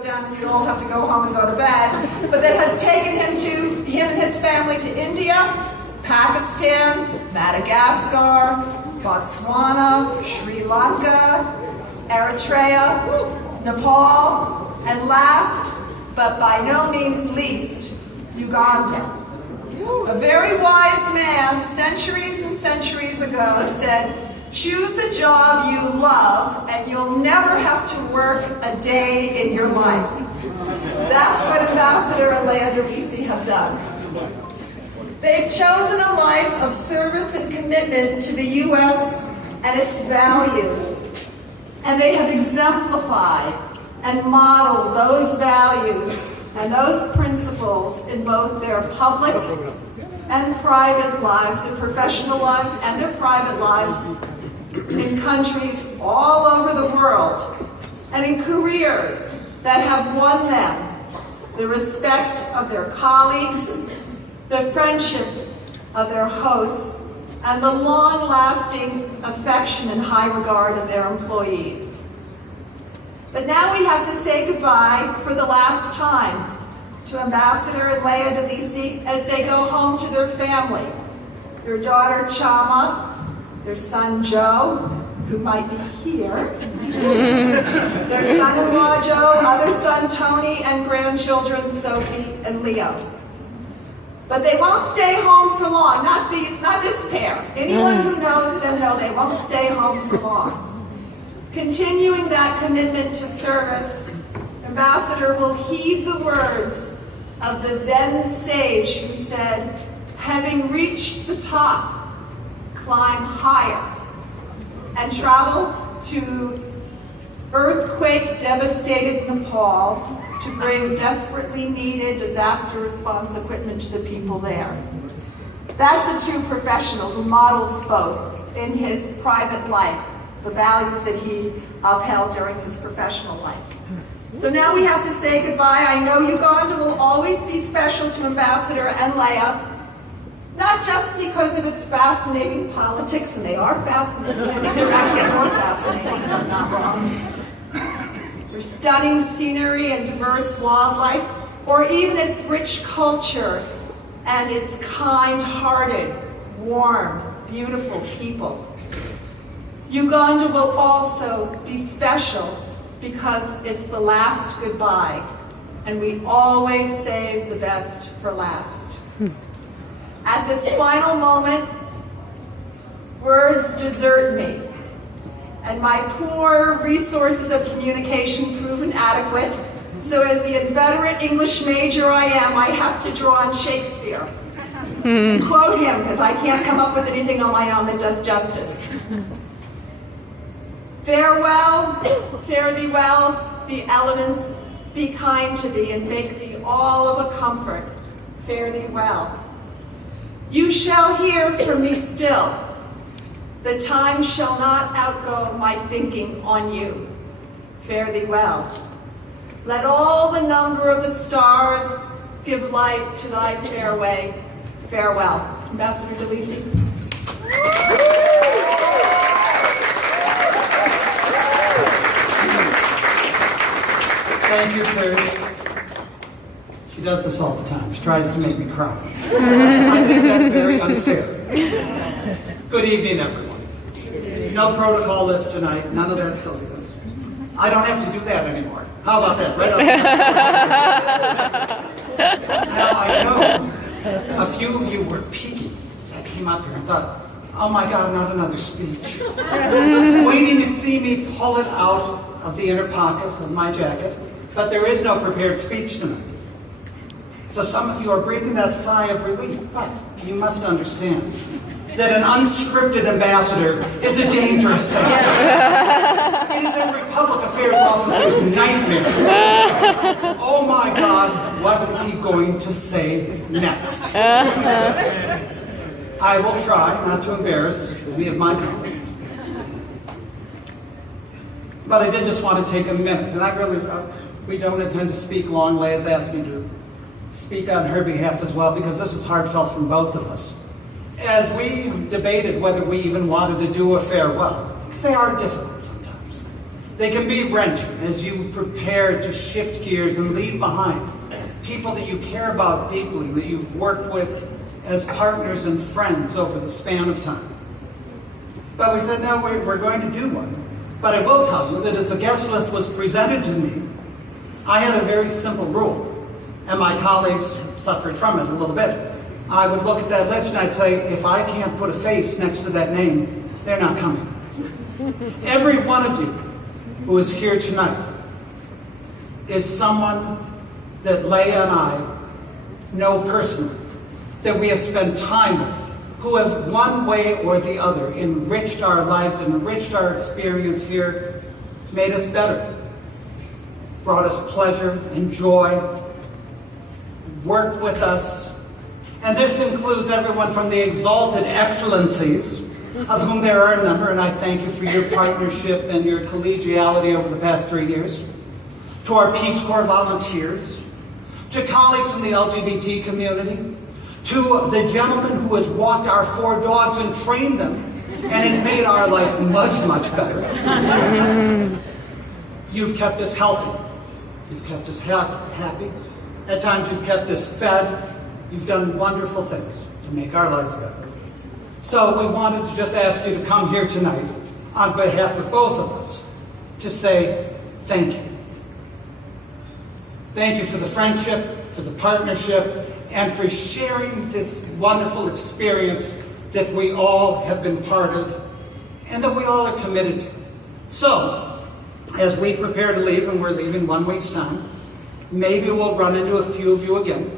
go down and you'd all have to go home and go to bed, but that has taken him and his family to India, Pakistan, Madagascar, Botswana, Sri Lanka, Eritrea, Nepal, and last, but by no means least, Uganda. A very wise man, centuries and centuries ago, said, choose a job you love and you'll never have to work a day in your life. That's what Ambassador and Leah DeLisi have done. They've chosen a life of service and commitment to the U.S. and its values. And they have exemplified and modeled those values and those principles in both their public and private lives, their professional lives and their private lives, in countries all over the world, and in careers that have won them the respect of their colleagues, the friendship of their hosts, and the long-lasting affection and high regard of their employees. But now we have to say goodbye for the last time to Ambassador and Leah DeLisi as they go home to their family. Their daughter Chama, their son Joe, who might be here, their son-in-law Joe, other son Tony, and grandchildren Sophie and Leo. But they won't stay home for long, not this pair. Anyone who knows them know they won't stay home for long. Continuing that commitment to service, Ambassador will heed the words of the Zen sage who said, having reached the top, climb higher, and travel to earthquake-devastated Nepal to bring desperately needed disaster response equipment to the people there. That's a true professional who models both in his private life, the values that he upheld during his professional life. So now we have to say goodbye. I know Uganda will always be special to Ambassador and Leah, not just because of its fascinating politics, and they are fascinating, I think they're actually more fascinating, if I'm not wrong. Their stunning scenery and diverse wildlife, or even its rich culture and its kind-hearted, warm, beautiful people. Uganda will also be special because it's the last goodbye, and we always save the best for last. At this final moment, words desert me, and my poor resources of communication prove inadequate, so as the inveterate English major I am, I have to draw on Shakespeare. Quote him, because I can't come up with anything on my own that does justice. Farewell, fare thee well, the elements be kind to thee, and make thee all of a comfort. Fare thee well. You shall hear from me still. The time shall not outgo my thinking on you. Fare thee well. Let all the number of the stars give light to thy fair way. Farewell. Ambassador DeLisi. Thank you, Trish. She does this all the time. She tries to make me cry. I think that's very unfair. Good evening, everyone. No protocol list tonight. None of that silliness. I don't have to do that anymore. How about that? Right up. Now, I know a few of you were peeking as I came up here and thought, oh my God, not another speech. Waiting to see me pull it out of the inner pocket of my jacket. But there is no prepared speech tonight. So some of you are breathing that sigh of relief, but you must understand that an unscripted ambassador is a dangerous thing. It is every public affairs officer's nightmare. Oh my God, what is he going to say next? I will try not to embarrass any of my colleagues. But I did just want to take a minute, and I really, we don't intend to speak long. Leah's asked me to speak on her behalf as well, because this is heartfelt from both of us. As we debated whether we even wanted to do a farewell, because they are difficult sometimes. They can be wrenching as you prepare to shift gears and leave behind people that you care about deeply, that you've worked with as partners and friends over the span of time. But we said, no, we're going to do one. But I will tell you that as the guest list was presented to me, I had a very simple rule, and my colleagues suffered from it a little bit. I would look at that list and I'd say, if I can't put a face next to that name, they're not coming. Every one of you who is here tonight is someone that Leah and I know personally, that we have spent time with, who have one way or the other enriched our lives, enriched our experience here, made us better, brought us pleasure and joy, worked with us. And this includes everyone from the exalted excellencies, of whom there are a number, and I thank you for your partnership and your collegiality over the past 3 years, to our Peace Corps volunteers, to colleagues from the LGBT community, to the gentleman who has walked our 4 dogs and trained them, and has made our life much, much better. You've kept us healthy. You've kept us happy. At times you've kept us fed. You've done wonderful things to make our lives better. So we wanted to just ask you to come here tonight on behalf of both of us to say thank you. Thank you for the friendship, for the partnership, and for sharing this wonderful experience that we all have been part of and that we all are committed to. So, as we prepare to leave, and we're leaving 1 week's time, maybe we'll run into a few of you again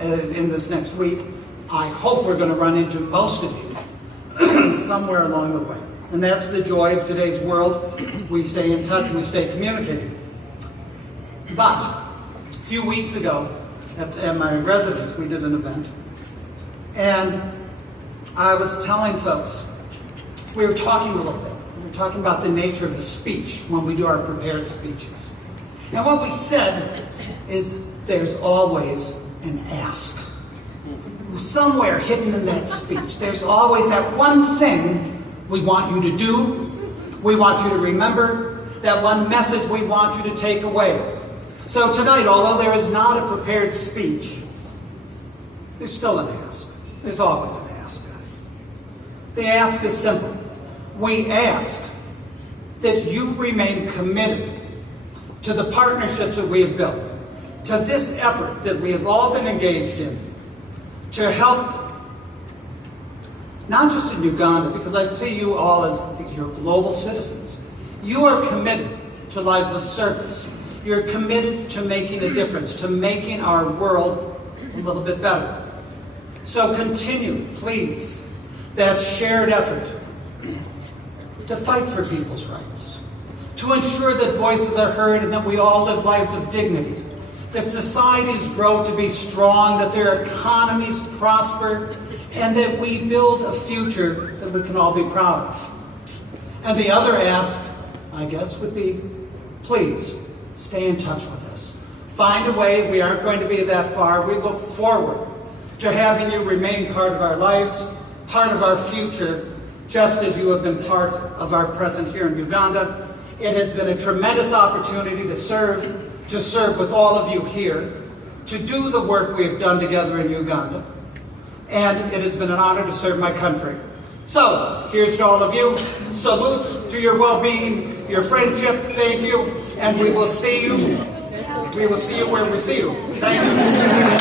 in this next week. I hope we're going to run into most of you somewhere along the way. And that's the joy of today's world. We stay in touch, we stay communicating. But a few weeks ago at my residence, we did an event. And I was telling folks, we were talking a little bit. We were talking about the nature of the speech when we do our prepared speeches. And what we said is there's always an ask. Somewhere hidden in that speech, there's always that one thing we want you to do, we want you to remember, that one message we want you to take away. So tonight, although there is not a prepared speech, there's still an ask. There's always an ask, guys. The ask is simple. We ask that you remain committed to the partnerships that we have built, to this effort that we have all been engaged in, to help, not just in Uganda, because I see you all as your global citizens. You are committed to lives of service. You're committed to making a difference, to making our world a little bit better. So continue, please, that shared effort to fight for people's rights, to ensure that voices are heard and that we all live lives of dignity, that societies grow to be strong, that their economies prosper, and that we build a future that we can all be proud of. And the other ask, I guess, would be, please, stay in touch with us. Find a way. We aren't going to be that far. We look forward to having you remain part of our lives, part of our future, just as you have been part of our present here in Uganda. It has been a tremendous opportunity to serve with all of you here, to do the work we have done together in Uganda. And it has been an honor to serve my country. So, here's to all of you. Salute to your well-being, your friendship. Thank you. And we will see you. We will see you where we see you. Thank you.